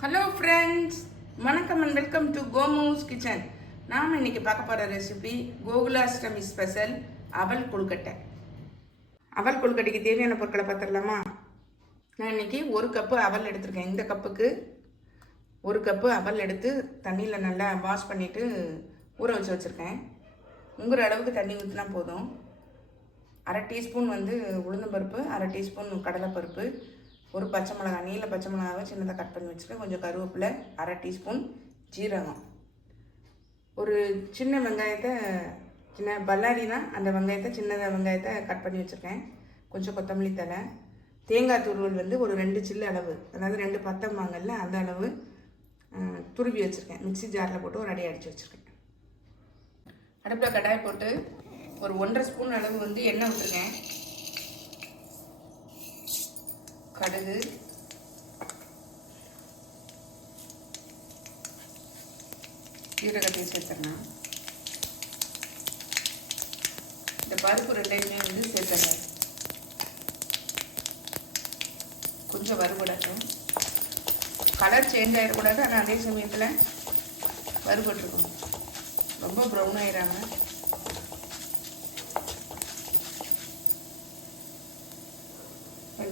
Hello friends வணக்கம் and welcome to கோமூஸ் kitchen நாம் இன்னைக்கு பார்க்க போகிற ரெசிபி கோகுலாஷ்டமி ஸ்பெஷல் அவல் கொழுக்கட்டை. அவல் கொழுக்கட்டைக்கு தேவையான பொருட்களை பார்த்துடலாமா? நான் இன்னைக்கு ஒரு கப்பு அவல் எடுத்திருக்கேன். இந்த கப்புக்கு ஒரு கப்பு அவல் எடுத்து தண்ணியில் நல்லா வாஷ் பண்ணிவிட்டு ஊற வச்சு வச்சுருக்கேன். உங்குற அளவுக்கு தண்ணி ஊற்றினா போதும். அரை டீஸ்பூன் வந்து உளுந்தம்பருப்பு அரை டீஸ்பூன் கடலைப்பருப்பு ஒரு பச்சை மிளகாய் நீல பச்சை மிளகாவை சின்னதாக கட் பண்ணி வச்சுருக்கேன் கொஞ்சம் கருவேப்பிலை அரை டீஸ்பூன் ஜீரகம். ஒரு சின்ன வெங்காயத்தை சின்ன பல்லாரி தான் அந்த வெங்காயத்தை சின்னதாக வெங்காயத்தை கட் பண்ணி வச்சுருக்கேன். கொஞ்சம் கொத்தமல்லி தழை. தேங்காய் துருவல் வந்து ஒரு ரெண்டு சில்லு அளவு. அதாவது ரெண்டு பத்தம் அந்த அளவு துருவி வச்சுருக்கேன். மிக்ஸி ஜாரில் போட்டு ஒரு அடி அடித்து வச்சுருக்கேன். அடுப்பில் கடாய் போட்டு ஒரு ஒன்றரை ஸ்பூன் அளவு வந்து எண்ணெய் விட்டுருக்கேன். கடுகு. ஜீரகத்தையும் சேர்த்துடணும். இந்த பருப்பு ரெண்டையுமே வந்து சேர்த்துடுறேன் கொஞ்சம் வறுபடட்டும். கலர் சேஞ்ச் ஆகிடக்கூடாது ஆனால் அதே சமயத்தில் வறுபட்டுருக்கும் ரொம்ப ப்ரௌன் ஆயிடாமல்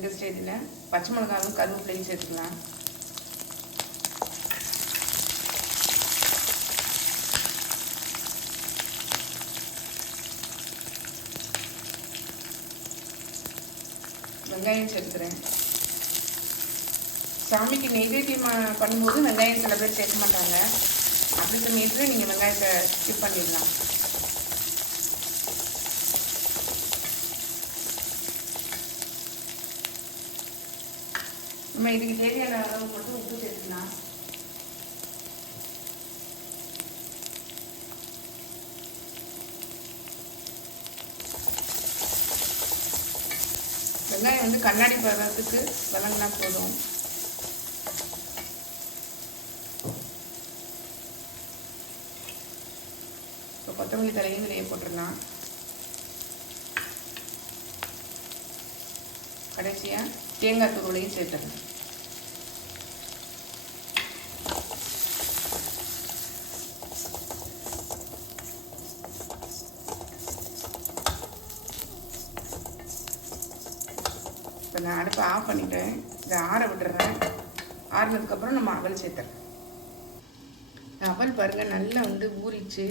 இந்த ஸ்டேஜில் பச்சை மிளகாவும் கருவேப்பிலையும் சேர்த்துக்கலாம். வெங்காயம் சேர்த்துறேன் சாமிக்கு நெய்வேத்தியம் பண்ணும்போது வெங்காயம் சில பேர் சேர்க்க மாட்டாங்க. அப்படி சமயத்தில் நீங்கள் வெங்காயத்தை ஸ்கிப் பண்ணிடலாம். நம்ம இதுக்கு தேவையான அளவு போட்டு உப்பு சேர்த்துக்கலாம். வெங்காயம் வந்து கண்ணாடி பதத்துக்கு வதங்கினா போதும். இப்போ கொத்தமல்லி தலையும் இதிலேயே போட்டுடலாம். கடைசியாக தேங்காய் துருளையும் சேர்த்துடலாம். இப்போ நான் அடுப்பை ஆஃப் பண்ணிட்டேன். இதை ஆற விட்டுறேன். ஆறுனதுக்கப்புறம் நம்ம அவல் சேர்த்துறேன். அவல் பாருங்கள் நல்லா வந்து ஊறிச்சு.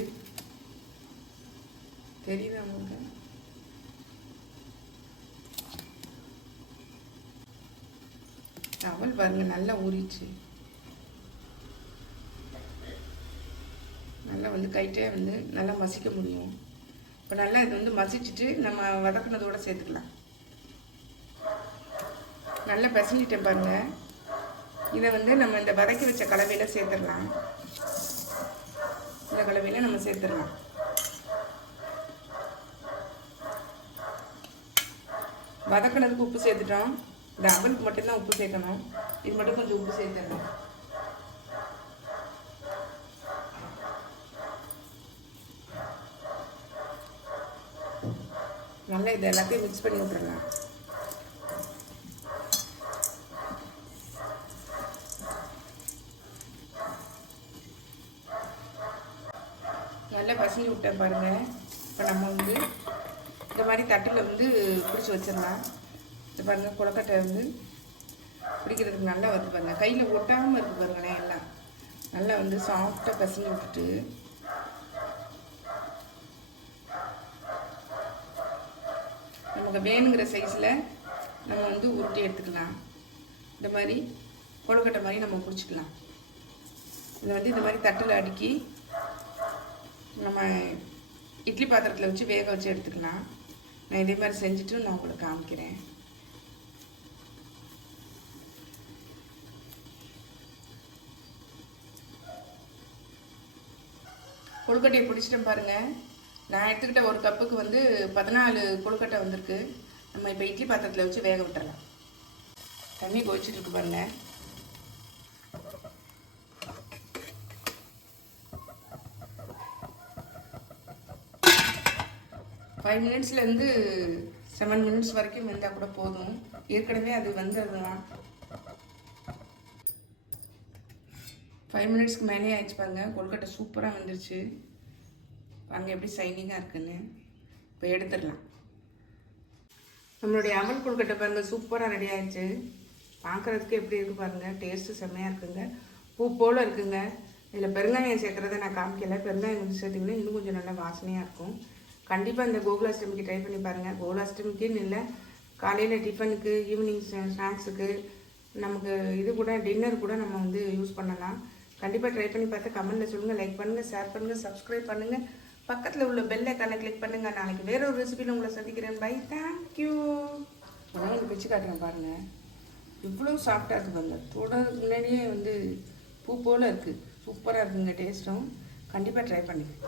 தெரியுதா உங்களுக்கு? அவல் பாருங்கள் நல்லா ஊறிச்சு. நல்லா வந்து கைட்டே வந்து நல்லா மசிக்க முடியும். இப்போ நல்லா இது வந்து மசிச்சுட்டு நம்ம வதக்குனதோடு சேர்த்துக்கலாம். நல்லா பசங்கிட்டேன் பாருங்க. இதை வந்து நம்ம இந்த வதக்கி வச்ச கலவையில் சேர்த்துடலாம். இந்த கலவையில் நம்ம சேர்த்துடலாம். வதக்கினதுக்கு உப்பு சேர்த்துட்டோம். இந்த அவலுக்கு மட்டும்தான் உப்பு சேர்க்கணும். இது மட்டும் கொஞ்சம் உப்பு சேர்த்துடணும். நல்லா இது எல்லாத்தையும் மிக்ஸ் பண்ணி விட்டுறலாம் நல்லா பசங்க விட்ட பாருங்க. இப்போ நம்ம வந்து இந்த மாதிரி தட்டில் வந்து பிடிச்சி வச்சிடலாம். இது பாருங்கள் கொலக்கட்டை வந்து பிடிக்கிறதுக்கு நல்லா வருது பாருங்கள் கையில் ஒட்டாமல் இருக்குது பாருங்களேன் எல்லாம். நல்லா வந்து சாஃப்டாக பசங்க விட்டுட்டு. நமக்கு வேணுங்கிற சைஸில் நம்ம வந்து உருட்டி எடுத்துக்கலாம். இந்த மாதிரி கொழுக்கட்டை மாதிரி நம்ம பிடிச்சிக்கலாம். இதை வந்து இந்த மாதிரி தட்டில் அடுக்கி நம்ம இட்லி பாத்திரத்தில் வச்சு வேக வச்சு எடுத்துக்கலாம். நான் இதே மாதிரி செஞ்சுட்டு நான் உங்களுக்கு காமிக்கிறேன். கொழுக்கட்டையை பிடிச்சிட்டேன் பாருங்கள் நான் எடுத்துக்கிட்ட ஒரு கப்புக்கு வந்து பதினாலு கொழுக்கட்டை வந்திருக்கு. நம்ம இப்போ இட்லி பாத்திரத்தில் வச்சு வேக விட்டுறலாம். தண்ணி கொதிச்சுட்டு இருக்கு பாருங்கள் ஃபைவ் மினிட்ஸ்லேருந்து செவன் மினிட்ஸ் வரைக்கும் வெந்தால் கூட போதும். ஏற்கனவே அது வெந்தது தான் ஃபைவ் மினிட்ஸ்க்கு மேலே ஆயிடுச்சு பாருங்க. கொல்கட்டை சூப்பராக வந்துருச்சு. பாருங்க எப்படி சைனிங்காக இருக்குன்னு இப்போ எடுத்துடலாம். நம்மளுடைய அவல் கொழுக்கட்டை பாருங்க சூப்பராக ரெடி ஆயிடுச்சு. பார்க்குறதுக்கு எப்படி இருக்கு பாருங்க. டேஸ்ட்டு செம்மையாக இருக்குங்க. பூ போல் இருக்குங்க. இதில் பெருங்காயம் சேர்க்குறத நான் காமிக்கல. பெருங்காயம் கொஞ்சம் சேர்த்திங்கன்னா இன்னும் கொஞ்சம் நல்லா வாசனையாக இருக்கும். கண்டிப்பாக இந்த கோகுலாஷ்டமிக்கு ட்ரை பண்ணி பாருங்கள் கோகுலாஷ்டமிக்குன்னு இல்லை காலையில் டிஃபனுக்கு ஈவினிங் ஸ்நாக்ஸுக்கு நமக்கு இது கூட டின்னர் கூட நம்ம வந்து யூஸ் பண்ணலாம். கண்டிப்பாக ட்ரை பண்ணி பார்த்து கமெண்ட்டில் சொல்லுங்கள் லைக் பண்ணுங்கள் ஷேர் பண்ணுங்கள் சப்ஸ்கிரைப் பண்ணுங்கள் பக்கத்தில் உள்ள பெல் ஐக்கானை கிளிக் பண்ணுங்கள் நாளைக்கு வேற ஒரு ரெசிபியில் உங்களை சந்திக்கிறேன். பை தேங்க்யூ உடனே வச்சு காட்டுறேன் பாருங்கள் இவ்வளோ சாஃப்டாக இருக்குது பாருங்க. தொடர் முன்னாடியே வந்து பூ போல் இருக்குது சூப்பராக இருக்குங்க டேஸ்ட்டும் கண்டிப்பாக ட்ரை பண்ணுங்கள்